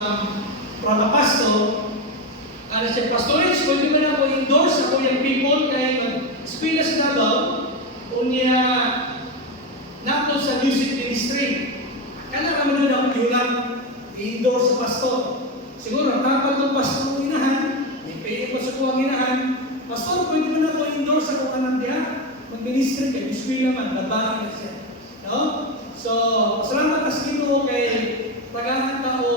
from a pastor, siya, Pastor Rich, pwede ba na ako endorse ako yung people kay mag-eskwela sa Davao o niya na-upload sa music ministry. Kailangan mo na akong iulang i-endorse sa pastor. Siguro, dapat ng pastor ng inahan, may PA pa sa kuwang inahan, Pastor, pwede mo na ako endorse ako anak niya, mag-ministry kay eskwela man, labahan na siya. No? So, salamat as Ginoo kay tagahan tao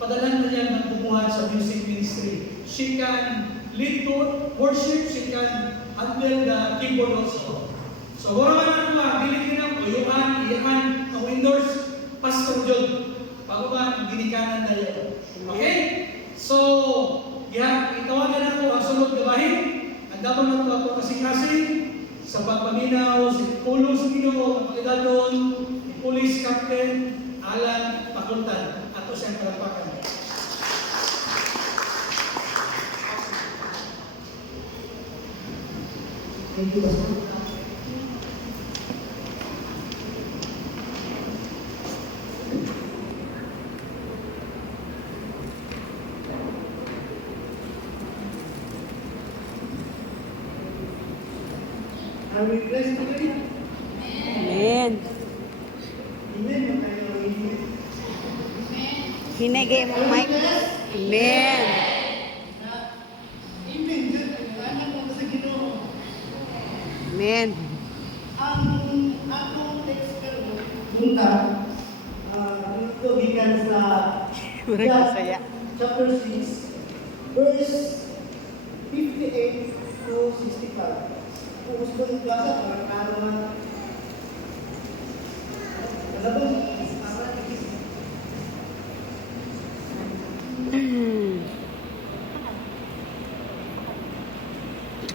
padalan na niya magbubuhat sa music ministry. She can lead to worship, she can handle the keyboard also. So, wala ka na bilhin ng uyuan, iyakan, ang endorse, Pastor John. Bago ba, ginikanan na yan. Okay? So, itawagan na ako ang sunod gawahin. Ang dapat na ito ako kasi sa pagpaminaw, si Pulo Sino, Kapagdadon, Police Captain, Alan Pakuntan. Ato siyang palapakan. Thank you, Pastor. Are we blessed today? Amen. Amen. Hinagay mo, Mike. Amen. Amen. Kailangan mo sa Ginoo. Amen. Ang akong expert punta, ito gikan sa Marag saya. chapter 6, verse 58 to 65. Kung gusto ng klasa, para karoon alabang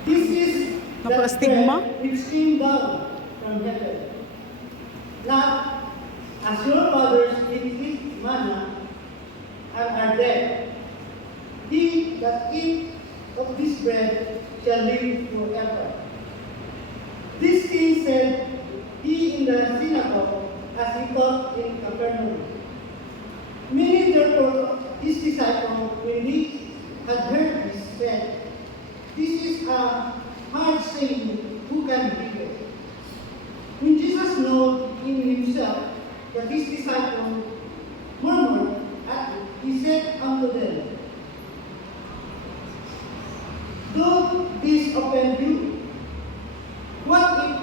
This is the stigma which came down from heaven. Not as your fathers eat manna and are dead. He that eat of this bread shall live forever. This king said he in the synagogue as he taught in Capernaum. Many therefore his disciples, when he had heard this, said, "This is a hard saying, who can believe it?" When Jesus knew in himself that his disciples murmured at it, he said unto them, "Don't this offend you? What if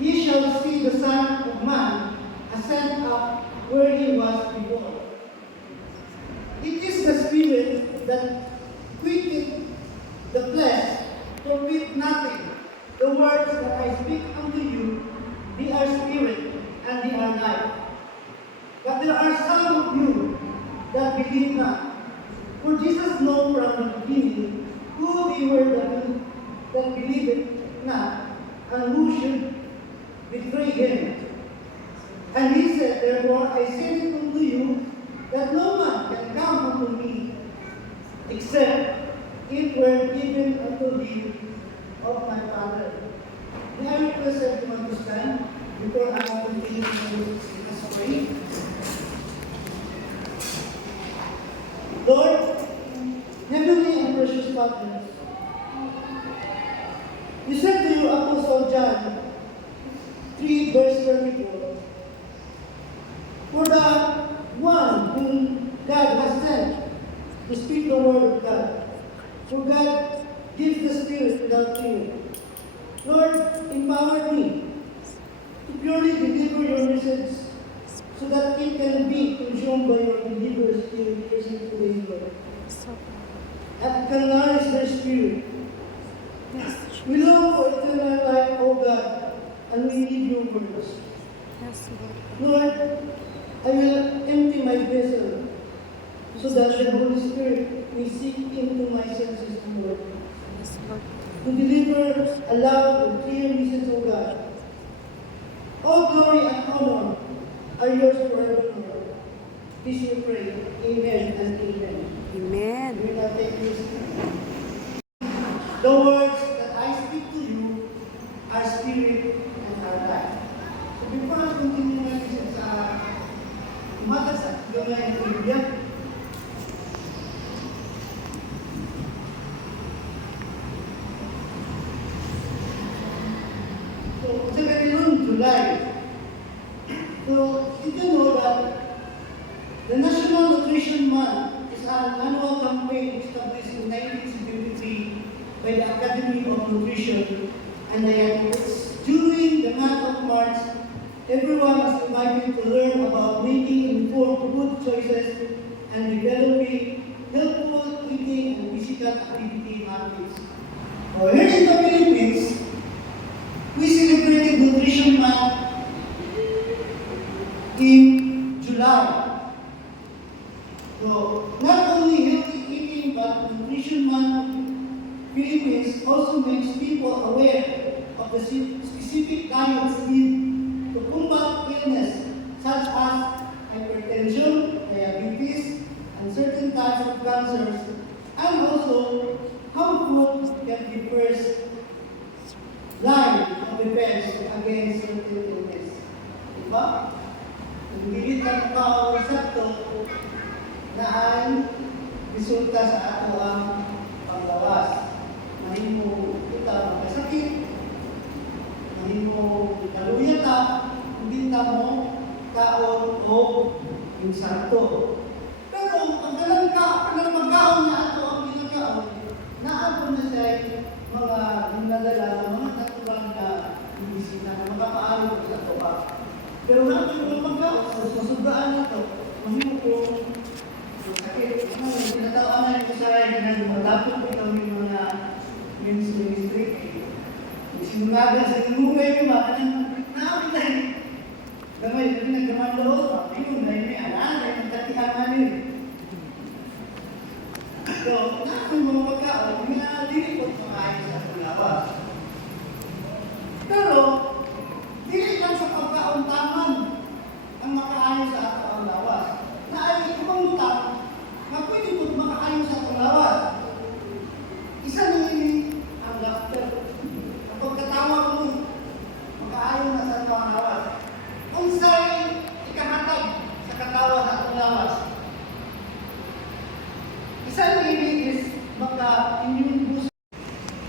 ye shall see the Son of Man ascend up where he was before? It is the Spirit that quicketh the flesh, profit nothing. The words that I speak unto you, they are spirit and they are life. But there are some of you that believe not. For Jesus knew from the beginning who they were that believed not, and who should betray him. And he said, "Therefore I say it unto you, that no man can come unto me, except it were given unto him of my Father." May I request everyone to stand before I continue to pray. Lord, heavenly and precious Father, you said to your Apostle John 3 verse 34, "For the one whom God has sent to speak the word of God, for God gives the Spirit without fear." Lord, empower me to purely deliver your message so that it can be consumed by your believers in present today's word, and can nourish their spirit. We long for eternal life, O God, and we need your words. Lord, I will empty my vessel so that the Holy Spirit may seep into my senses to work, to deliver a loud and clear message, O God. All glory and honor are yours forever, Lord. This we pray. Amen and amen. Amen. We will take this. The words that I speak to you are spirit and are life. So before I continue my message, mata sa gamay ng Biblia, National Nutrition Month is an annual campaign established in 1973 by the Academy of Nutrition and Dietetics. During the month of March, everyone is invited to learn about making informed food choices and developing healthful eating and physical activity habits. Here in the Philippines, we celebrated Nutrition Month in July. So, not only healthy eating, but Nutrition Month Philippines also makes people aware of the specific diets needed to combat illness such as hypertension, diabetes, and certain types of cancers, and also how food can be first line of defense against certain illness. Diba? Kung dili ka pa-resepto na ay resulta sa ato ang paglawas. Mahimo kita magkasakit, mahimo kaluya ta, hindi ta mo kaon o insakto. Pero ang kanang magkaon na ato ang ginagaon, naabot na siya mga dinadala ng mga natural na bisita na makapaalo sa tuwa. Pero natin yung magkaon, masubraan na ito, mahimo po sakit. Tinatawaan na ito sa rin na matapot ito yung mga ministry. Sinungagan sa inumugay yung mga namin na gamay na rin nagkaman doon. Ayun, na yun, alaan, ay nagtatihan namin. So, namin mga magkaon, yung dili po kumain sa pulawas. Pero, dili lang sa pagkauntaman ang makaayon sa ato ang lawas. Na ay kumangutang na pwede po makaayon sa ato lawas. Isa na yun ang laughter. Kapag katawa mo, makaayon na sa ato ang lawas. Kung sa'y ikahatag sa katawa sa ato lawas. Isa na yun is maka-immune boost.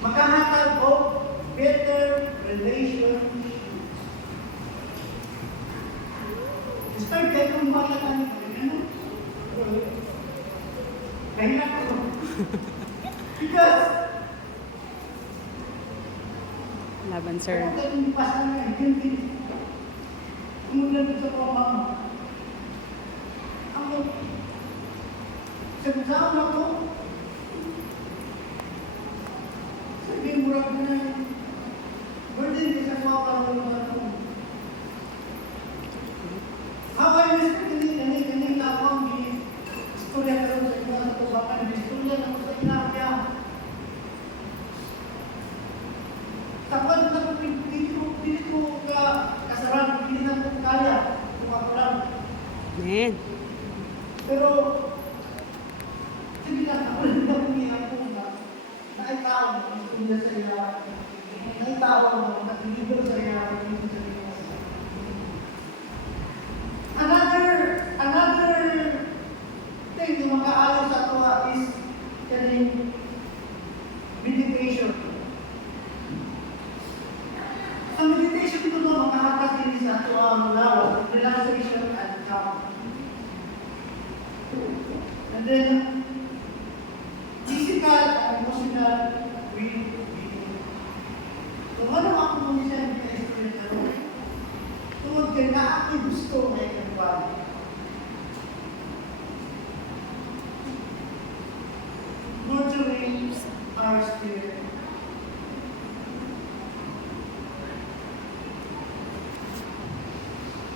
Makahatag o better relationship. Start kayo kung bakit ano. Kahirap ako. Because, Laban, sir. ako tayo yung pasa na yun. Umulan sa pamang. Ako, sabihin ako, sabihin murag na na yun. Burden ka sa mga parang ako. How I wish kani ako ang istorya karon sa inyo sa tubakan, istorya na sa inyo. Tapos na ko dito ka kasaran, hindi na ko kaya tumakulan. Amen. Pero sige lang ako hindi ako niya na naitaw ang istorya sa iyo. Naitaw ang naglibro sa iyo. Another thing na makaayon sa tuwa is kaning meditation. Ang meditation ito na makahatas din sa tuwa ang lawas, relaxation and calm. And then, physical and emotional well-being. So, ano ako muna siya yung experience tungkol kay na ako'y gusto na ikagwali. Nurturing our spirit.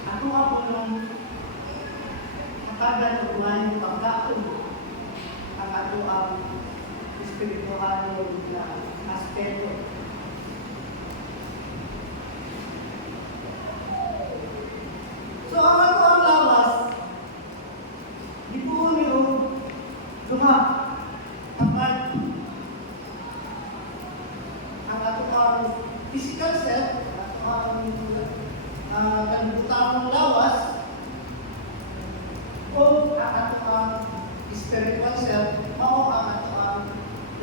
Ako nung matagal o kumain ng pagkaon ang ato ang espiritual na aspeto. So, ang ato ang lawas, di po niyo duha ang ato ang physical self, ang kalibutan ng lawas, o ang ato ang spiritual self, o ang ato ang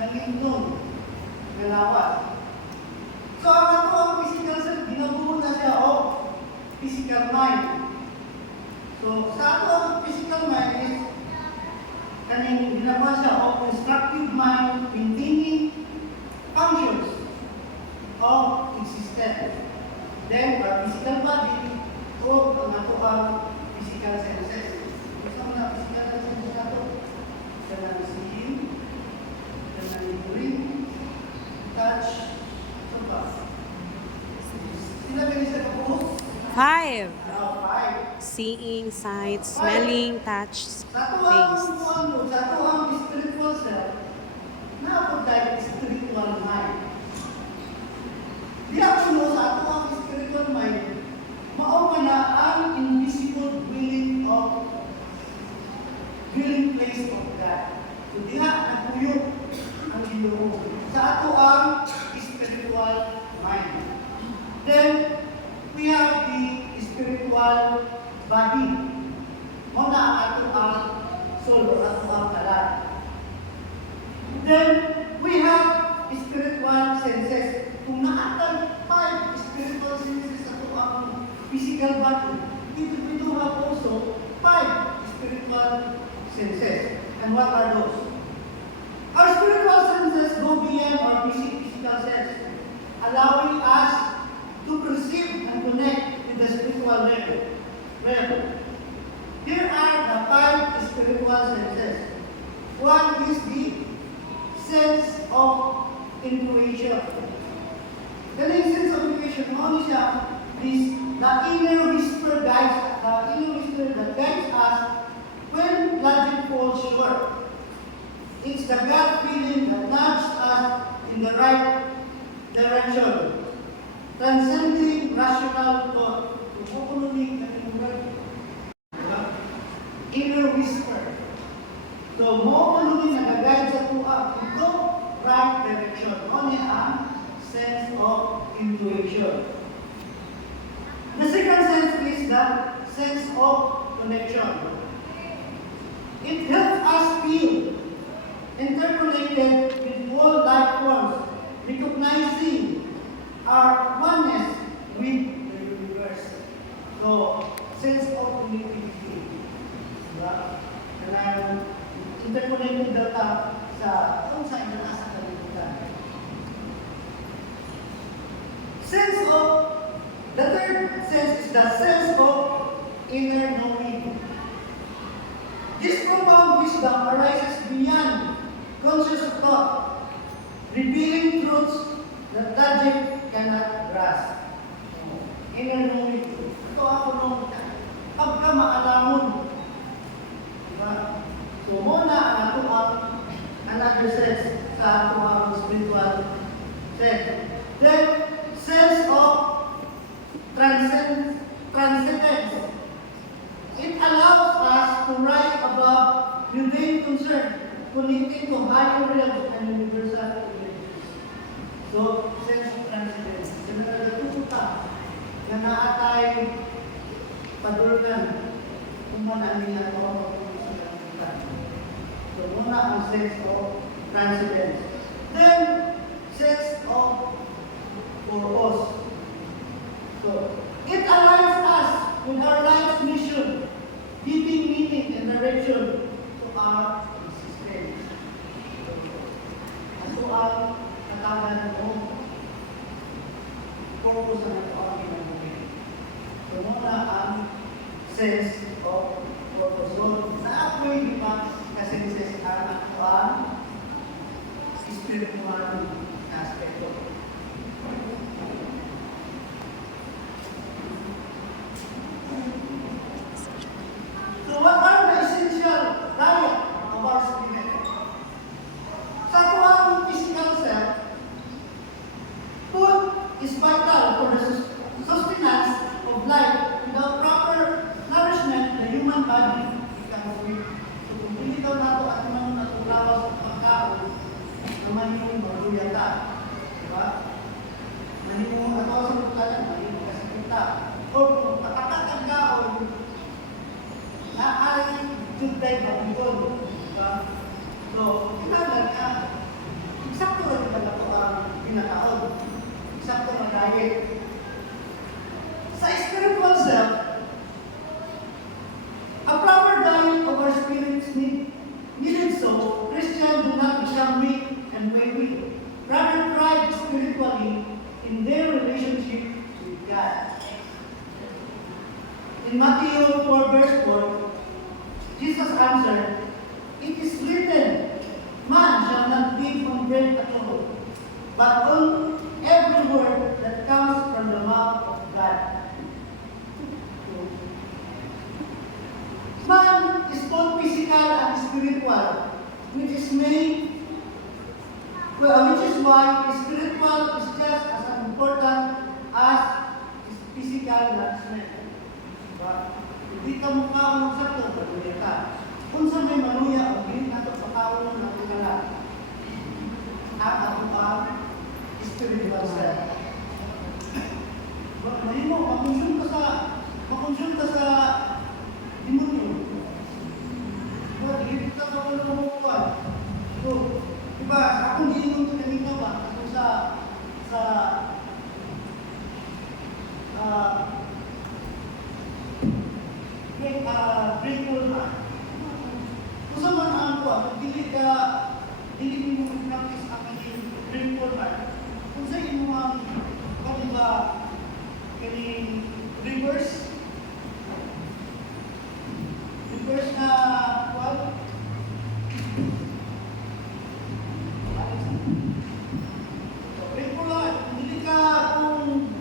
nangingnon na lawas. So, ang ato ang physical self, ginabuo na siya o physical mind. So, sa ato ang physical mind is kaning ginagawa siya of constructive mind maintaining functions of existence. Then, our physical body o ang ato ang physical senses. Gusto mo na physical senses na ito? Kanang seeing, kanang hearing, touch, so ba? Sila ba yung sa kapos? 5. Now, 5. Seeing, sight, smelling, touch, Sa ito taste. ang sa ito ang spiritual self, naabot tayo spiritual mind. Di ako no, sa ito ang spiritual mind, mao na ang invisible dwelling place of God. So diha nagpuyok ang Ginoo sa ato ang spiritual mind. Then we have the spiritual body. Mao na ato ang soul or ato ang kalan. Then we have spiritual senses. Kung naatag 5 spiritual senses ato ang physical body, we do have also 5 spiritual senses. And what are those? Our spiritual senses go beyond our physical sense, allowing us to perceive and connect with the spiritual level. Here are the 5 spiritual senses. One is the sense of intuition. The sense of intuition, only siya is the inner whisper that guides us when logic falls short. It's the gut feeling that nudges us in the right direction, transcending rational thought. Inner whisper. So, mo nag-guide sa tuwa ito right direction. Only ang sense of intuition. The second sense is the sense of connection. It helps us feel interconnected with all life forms, recognizing our oneness with the universe. So, sense of connectivity. Diba? Kaya interconnected data sa kung sa inanasa kalimutan. The third sense is the sense of inner knowing. This profound wisdom arises beyond conscious thought, revealing truths that logic cannot grasp. Inner knowing. Ito ako nung pagka maalamon. Diba? So, muna ang ato ang another sense sa ato ang spiritual sense. Then, sense of transcendence. It allows us to rise above mundane concern, connecting to higher realms and universal realities. So, sense of transcendence. Sila nagtututa na naatay padulgan kung man niya ito sa kalimutan. So, muna ang sense of transcendence. Then, sense of purpose. So, it aligns us with our life's mission, giving meaning and direction to our existence. So, ito ang katagan mo, purpose na ito ang ginagawa. So, muna ang sense of purpose. So, na-apoy di ba kasenses ang spiritual aspect of So what are the essential diet of our spirit? Sa tuwang physical self, food is vital for the sustenance of life. Without proper nourishment, the human body becomes weak. So kung hindi daw nato at naman natulawas ng pagkaon, naman yung maguyata. but on every word that comes from the mouth of God. Man is both physical and spiritual, which is why spiritual is just as important as physical nourishment. Diba? Hindi ka mukha ng sakto, pag-ulit ka. Kung sa may manuya, ang bilit nato sa tao ng natikala. At ako pa, spiritual self. Mahimo, makonsyon ka sa demonyo. Hindi ka pa wala mamukuhan. So, diba, akong ginong ito kanina ba? Ako grateful heart. Kung sa man ang ko, dili mo practice ang grateful heart. Kung sa imo ang kanila reverse na what? Grateful heart, hindi ka kung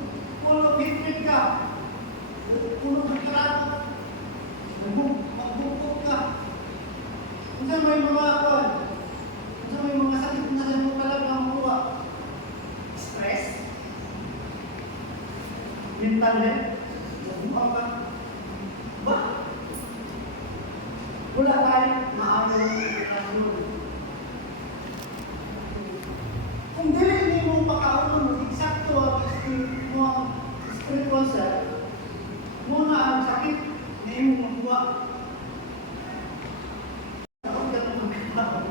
full of hatred ka, puno ng karat, magbukok ka. Kung saan may mga sakit na saan mo talaga makuha. Stress, mental health, mabuha ka. Ba? Wala tayo maamong relasyon. Kung dili mo pagkaunon, eksakto ang spiritual self, muna ang sakit na iyong makuha. Ako ka na magkakaw.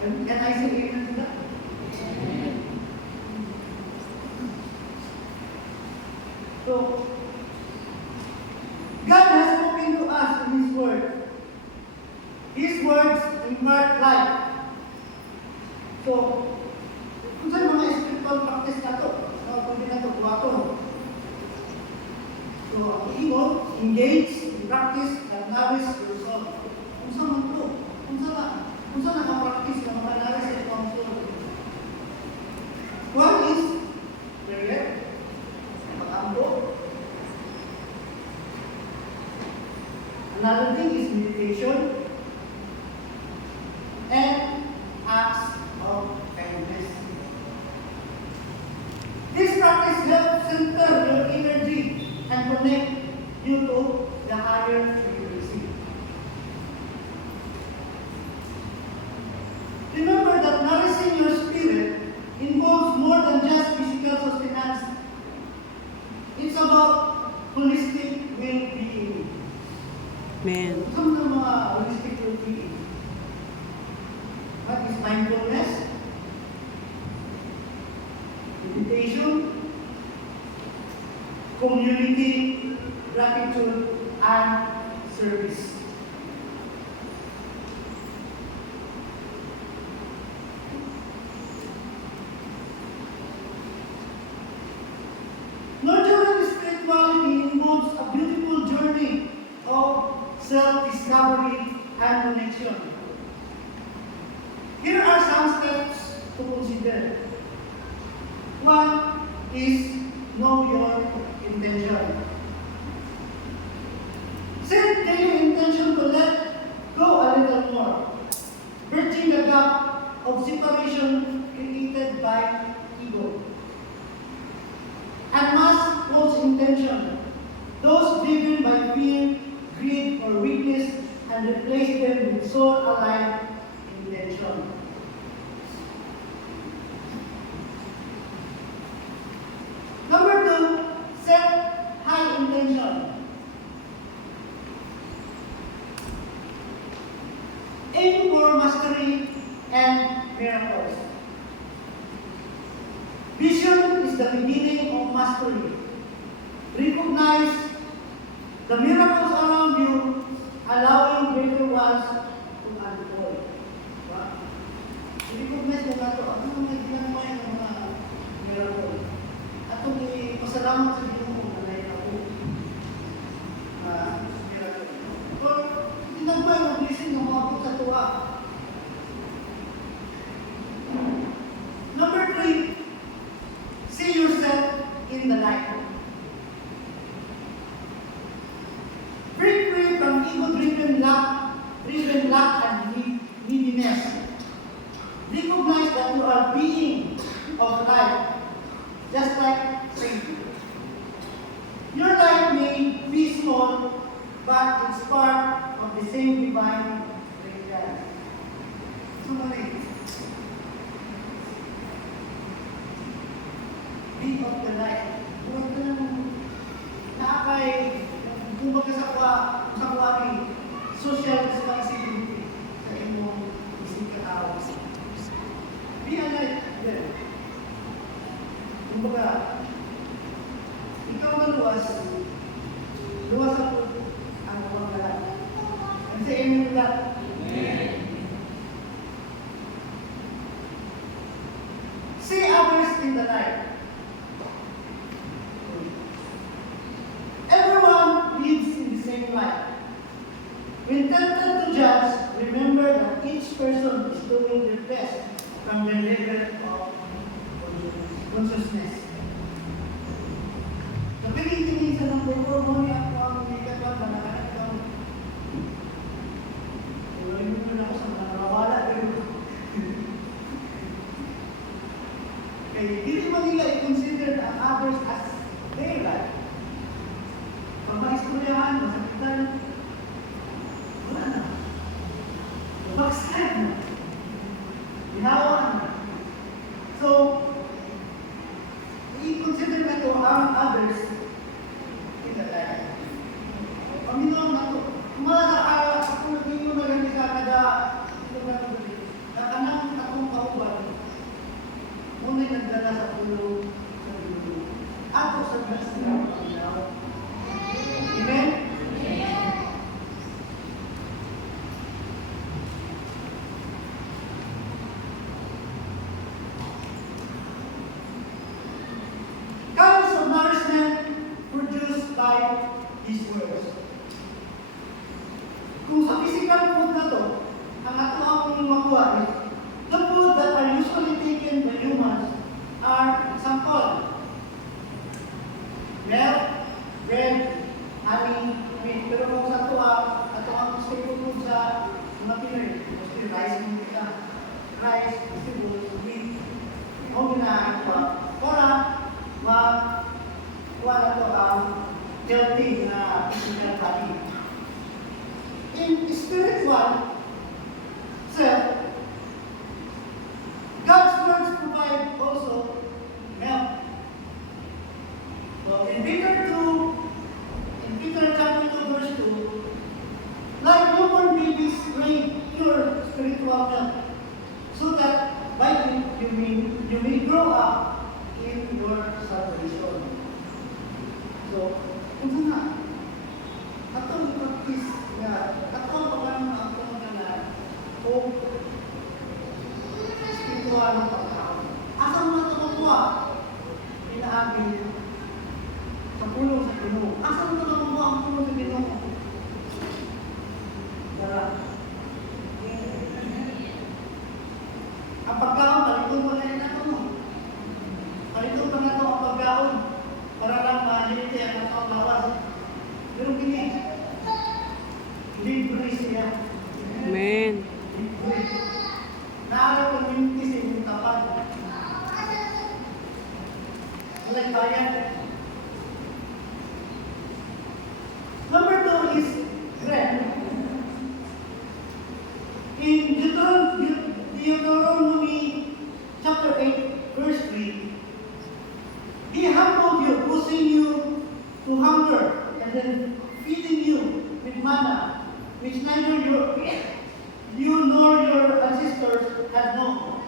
Can I say amen to that? So, God has spoken to us in His Word. His words impart life. So, kung saan mga spiritual practice na ito, kung na ito, buhaton. So, ang ibon, engage, practice, and nourish your soul. Kung saan man ito? Kung saan nakapractice ng mga nourish sa ito ang soul? One is prayer, pag-ambo. Another thing is meditation and acts of kindness. This practice helps center your energy and connect you to the higher frequency. Remember that nourishing your spirit involves more than just physical sustenance. It's about holistic well-being. Man. Some of them are holistic well-being. What is mindfulness? Meditation, community, gratitude, and service. Nurturing spirituality involves a beautiful journey of self-discovery and connection. Here are some steps to consider. One is know your intention. Set daily intention to let go a little more, bridging the gap of separation created by ego. And mass false intention, those driven by fear, greed, or weakness, and replace them with soul-aligned intention. Number two, set high intention. Aim for mastery and miracles. Vision is the beginning of mastery. Recognize the miracles around you, allowing greater ones to unfold. Recognize mo ba ito? Ano may ginagawa yung mga miracle? At kung pasalamat sa Ginoo na naitapo miracle. Or ginagawa yung blessing ng mga sa tuwa. light, just like Satan. Your light may be small, but it's part of the same divine radiance. Sumunod. Be of the light. Huwag ka nang nakakay, kumbaga sa kuwari, social responsibility sa inyong isang katao. Be a light there. Kumbaga, ikaw maluwas, luwas ako ang mga lahat. And say amen to that. See others in the light. Everyone lives in the same light. When tempted to judge, remember that each person is doing their best from their level of consciousness. Napiling-tiling sa ng puro mo niya ako ang umikatwag na nakakataw. Tuloy mo na ako sa mga nawala. Kaya hindi mo nila i-consider the others as their life. Pag maistoryahan, masakitan, wala na. Backside na. Ginawa na. So, i-consider na ito ang others in the life. Panginoon na ito. Mga ako naging mo na ganit ka kada nakanang akong kauban. Muna'y nagdala sa pulo sa dulo. Ako sa Diyos na Panginoon. Amen? Kinds of nourishment produced by these words. Kung sa physical food na to, ang ato ang makuha, the food that are usually taken by humans are example, milk, bread, honey, meat. Pero kung sa ato ang staple food sa mga Pinoy, mostly rice, rice, vegetables, meat, o ginahan pa, para makuha na ito ang healthy na physical body. In spiritual self, God's words provide also milk. So in Peter chapter 2 verse 2, like newborn babies crave pure spiritual milk, so that by it you may grow up in your salvation. So, kung na, atong practice nga, atong mga o spiritual na pagkaon. Asang matutuwa, inaagin sa pulong sa Ginoo. Asang matutuwa ang pulong sa Ginoo? Tara. Ang pagkaon, palito mo na rin ako mo. Palito pa na ito ang pagkaon para lang mahaliti ang atong lawas. Pero kini, libre siya. Amen. Libre. Naaraw ang minti sa inyong tapat. Walang bayan. Number 2 is bread. In Deuteronomy chapter 8, verse 3, He humbled you, causing you to hunger, and then feeding you with manna, which neither you nor your ancestors had known,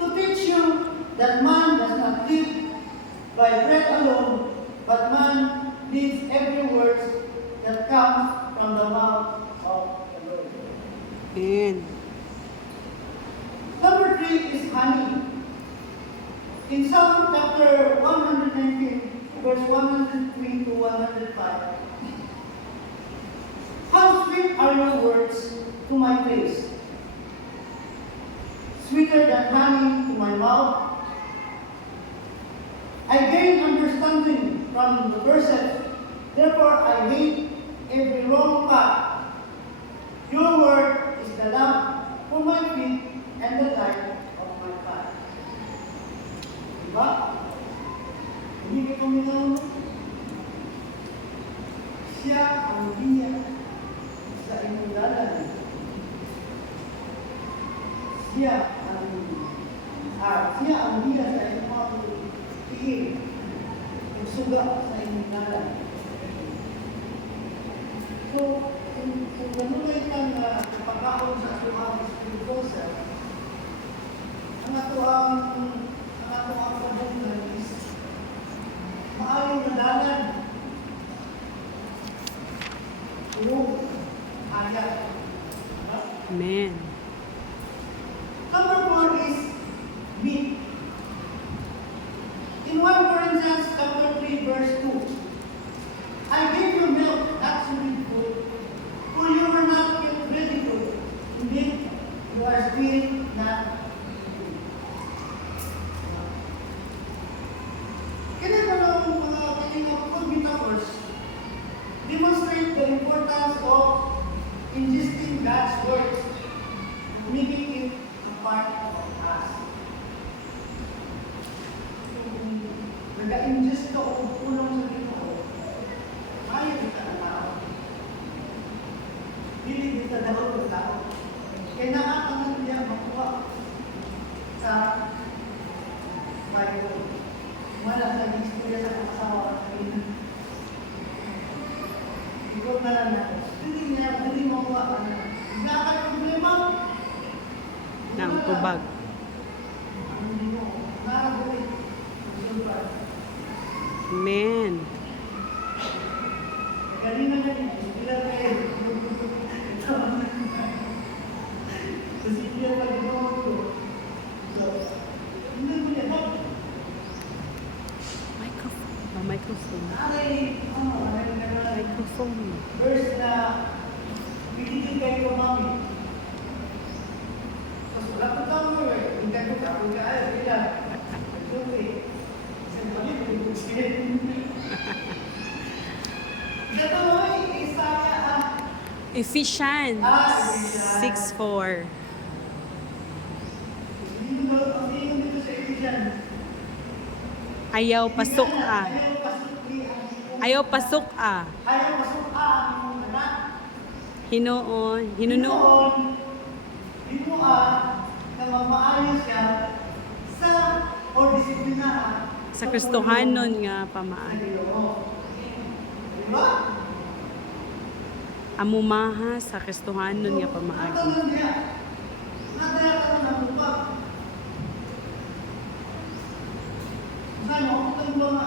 to teach you that man does not live by bread alone, but man needs every word that comes from the mouth of the Lord. Amen. Number 3 is honey. In Psalm chapter 119, verse 103 to 105, how sweet are your words to my taste, sweeter than honey to my mouth. I gain understanding from the verses, therefore I hate every wrong path. Your word is the lamp for my feet and the light of my path. siya ang diya sa inyong mga tingin. Yung suga sa inyong ngalan. So, kung nanulay kang pagkaon sa atuang spiritual self, ang atuang kabunan is maayong nadalan. Yung ayat. Amen. Number 4 is meat. In 1 Corinthians chapter 3, verse 2, I gave you milk, not solid food, for you were not yet ready to it. Indeed, you are still not ready. Kaya mga food metaphors demonstrate the importance of ingesting God's words, making it a part of us. Nag-ingest ka o ulong sa Ginoo, ayaw kita ang tao. Dili kita daw ang tao. Kaya nakatanan niya makuha sa Bible. Wala sa istorya sa kasawa at kanina. Ikaw na lang natin. Dili makuha ka na. Nagkakay problema. Ng tubag. Hindi mo. Nakagawin. Super. Amen. Kanina na rin, ilan kayo. Kasi hindi ang pag-ibawa ko. So, hindi mo niya. Microphone. Microphone. Verse na, pilitin kayo mami. Tapos wala ko tamo eh. Hindi ko kapag kaya, bila. Okay. Isang balik, hindi Ito ay Isaiah Ephesians 6:4. dito sa Ephesians. Ayaw pasok ah. Ayaw pasok ah. Ayaw pasok ang anak. Hinuon. Hinuon na maayos siya sa o disiplina Sa Kristohanon nga pamaagi. Diba? Amumaha sa Kristohanon nga pamaagi. Natalan niya. Nataya ka na bubag. Saan mo? Kung tayo mga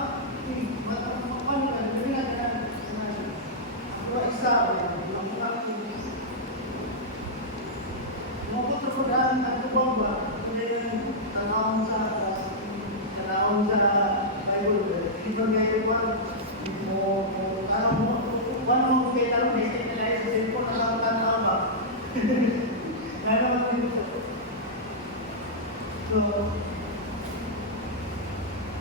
paano ka? Hindi na pero isa mo ko ito daan at kubang ba? Hindi yung tanawang sa Bible. Ito ngayon mo alam mo one mo kaya lang may stabilize sa cellphone na tanaw ba? Kaya naman dito. So,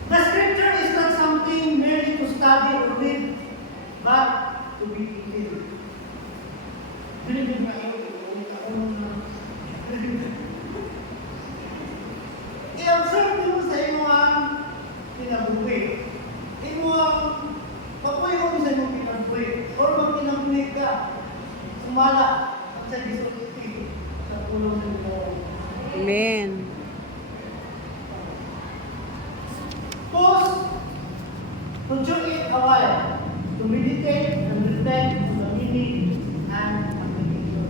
the scripture is not something merely to study or read, but to be eaten. Hindi ba i-observe mo sa inyong pinabuhi. Inyong papoy mo sa inyong pinabuhi. Or magpinabuhi ka. Sumala ang sa disulti sa pulong ng Lord. Amen. Pause to chew it a while, to meditate and reflect on the meaning and application.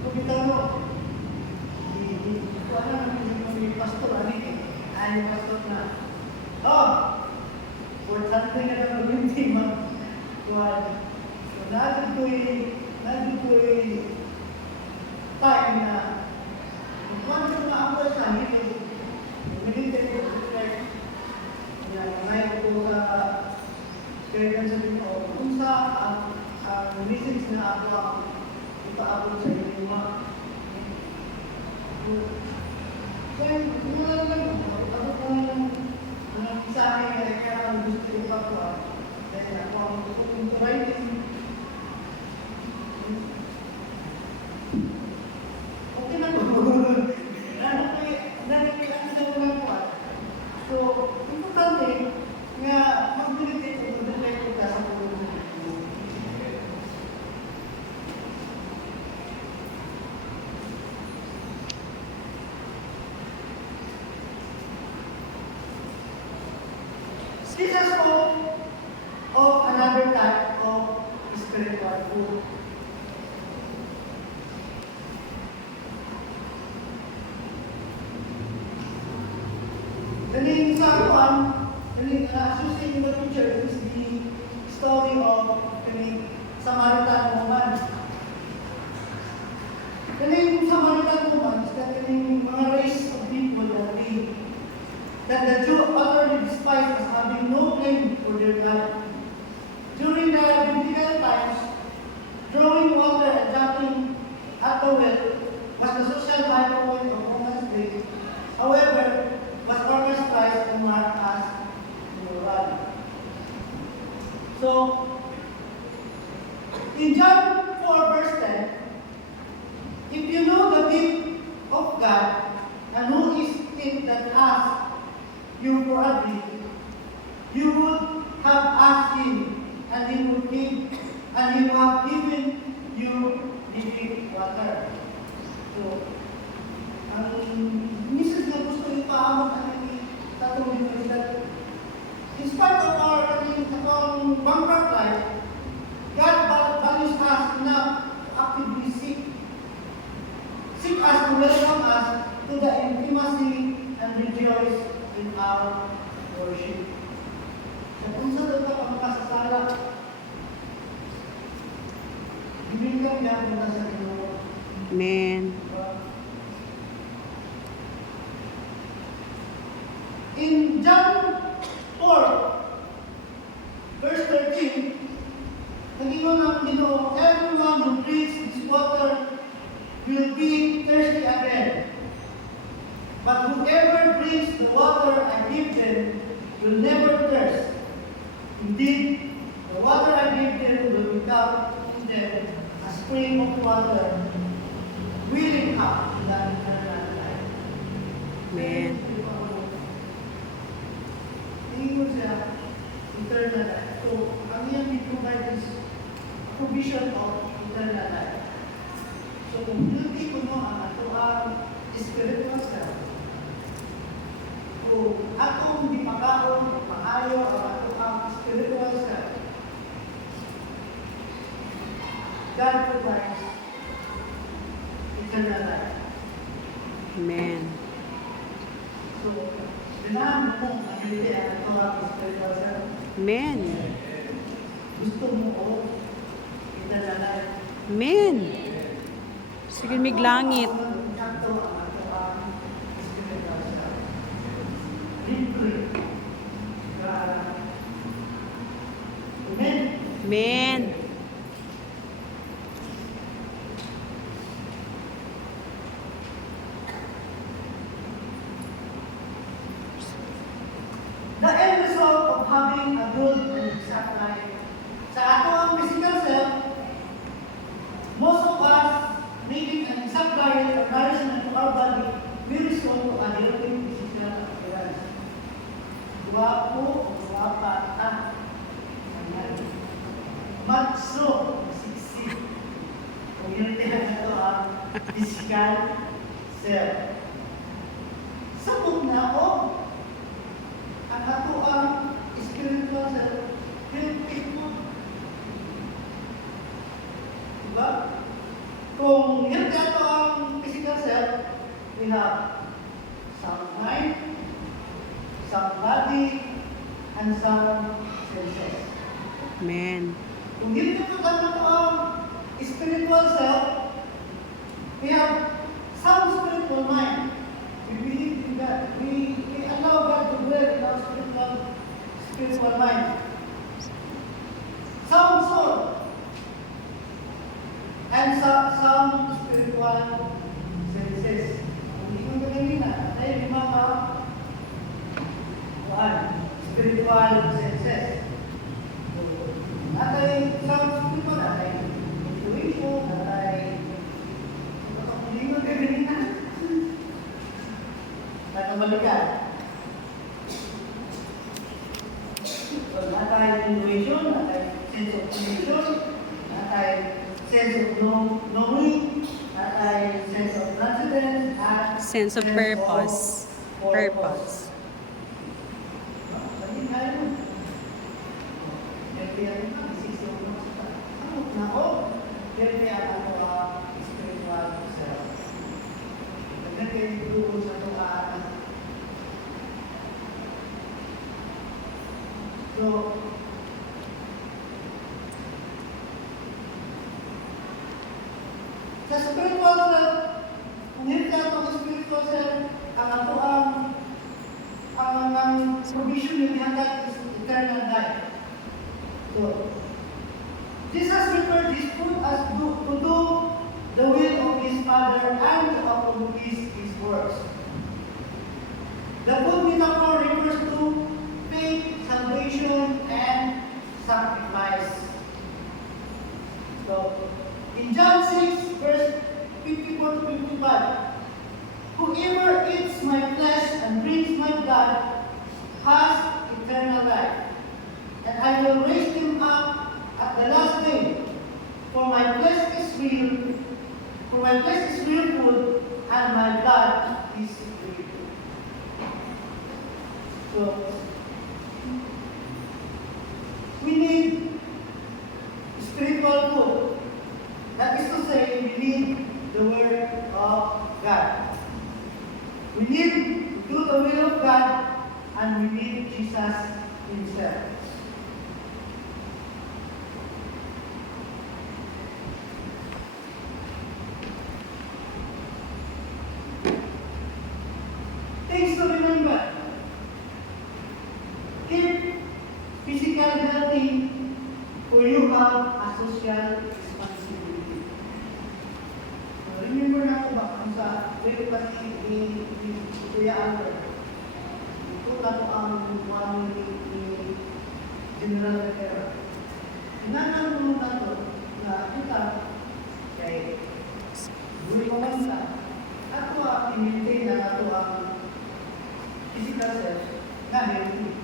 Kung ito mo, wala naman yung pastor, ay pastor na, for something na naman yung team, kuhan. So, natin ko'y time na, kung ano na ako sa hindi, meditate ko reflect, may ko sa guidance sa Ginoo, kung sa message na ako ang ipaabot sa inyo mga kaya wala lang ako kung ang mensahe kaya ang gusto ko ako dahil ako ang gusto writing okay na po so importante nga mag-meditate o mag-reflect ka sa pulong ng Ginoo. Jesus spoke of another type of spiritual food. Kaning sa kuan, kaning associated in the picture is the story of kaning Samaritan woman. Kaning Samaritan woman is that kaning mga race of people that the Jew utterly despised as having no claim for their life. During the biblical times, drawing water and jumping at the well was the social high point of woman's day. However, was organized and marked as immoral. So, in John 4 verse 10, if you know the gift of God, and who is it that asks you for a drink, you would have asked him, and he would give, and he would have given you living water. So, ang message na gusto ipaamot ang tatong dito is that in spite of our bankrupt life, God values us enough to actively seek us to welcome us to the intimacy and rejoice in our worship. So kung sa doon ka pagkasasala, bibigyan niya muna sa inyo. Amen. In John 4, verse 13, nagingon ng Ginoo, everyone who drinks this water will be thirsty again. But whoever drinks the water I give them will never thirst. Indeed, the water I give them will become in them a spring of water, welling up to the eternal life. Amen. Tingin siya, eternal life. So, ang iyang i-provide is provision of eternal life. So, kung guilty ko no, ang ato ang spiritual self, kung atong di pagkaon, maayo ang ato ang spiritual self, God provides eternal life. Amen. So, kailangan mo ang ability ang ato ang spiritual self. Amen. Gusto mo o eternal life. Amen. Sige, may langit. Amen. The end result of having a good and exact life. Sa ato ang physical self, most of us needing an exact diet or nourishment to our body will result to a healthy physical appearance. Guwapo o guwapa ta. Matso, siksi. Kung yun ito ang physical self. Sabog na o ang ato ang spiritual self, healthy mo. Diba? Kung healthy ato ang physical self, we have sound mind, sound body, and sound senses. Amen. Kung healthy ato ang spiritual self, we have sound spiritual mind. We believe in God. We allow God to dwell in our spiritual mind. Sound soul. And some spiritual senses. Kung hindi ko kanina, tayo lima pa spiritual senses. Natay sound spiritual, natay intuition, natay hindi ko kanina. Nakabalikan. So, natay intuition, natay sense of intuition, natay sense of knowing, natay sense of transcendence, at Sense of purpose. Purpose. Pwede kayo. ako, dili niya ako spiritual self. Nagkakailuon sa tuhaan. So, sa spiritual self, kung hindi ako sa spiritual self, ang ato ang provision yung hanggang is eternal life. So, Jesus prepared this food as to do the will of His Father and to accomplish His works. The food metaphor refers to faith, salvation, and sacrifice. So, in John 6, verse 54 to 55, whoever eats my flesh and drinks my blood has eternal life, and I will raise him up at the last day. For my flesh is real food, and my blood is real food. So, we need spiritual food. That is to say, we need the Word of God. We need to do the will of God, and we need Jesus Himself. Things to remember. Keep physical healthy, for you have a social responsibility. Remember na ko ba kung sa way pa ni Kuya Albert? Ito na po ang mami ni General Herrera. Inanang mo na to na kita kay Buhay Pamasa. Ato ang i-maintain na ato ang physical self na healthy.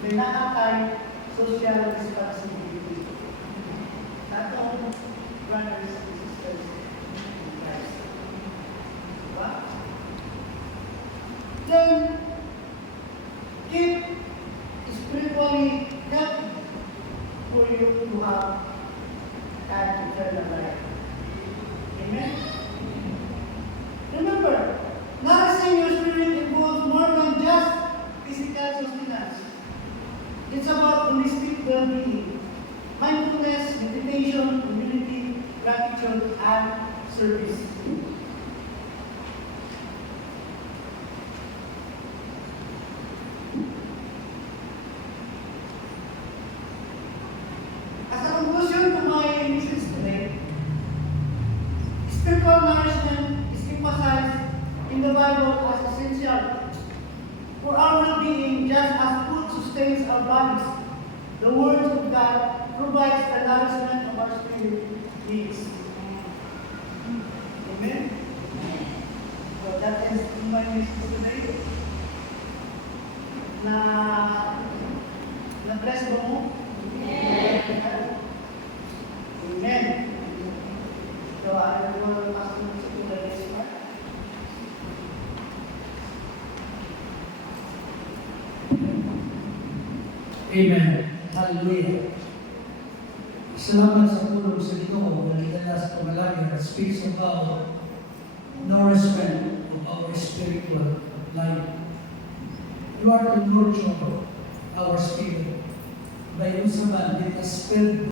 May nakakay social responsibility. Ato ang brothers and sisters in Christ. Diba? Then, keep spiritually healthy for you to have an eternal life. Amen? Remember, nourishing your spirit involves more than just physical sustenance. It's about holistic well-being, mindfulness, meditation, community, gratitude, and service. As a conclusion to my message today, spiritual nourishment is emphasized in the Bible as essential for our well-being, just as food sustains our bodies. The Word of God provides the nourishment of our spirit needs. Amen? So that is my message today. Na-bless ba mo? Amen. So I will pass to the next part. Amen. Hallelujah. Salamat sa tulong sa Ginoo na nagdala sa panalangin that speaks about nourishment of our spiritual life. You are to nurture our spirit by usaban with a spirit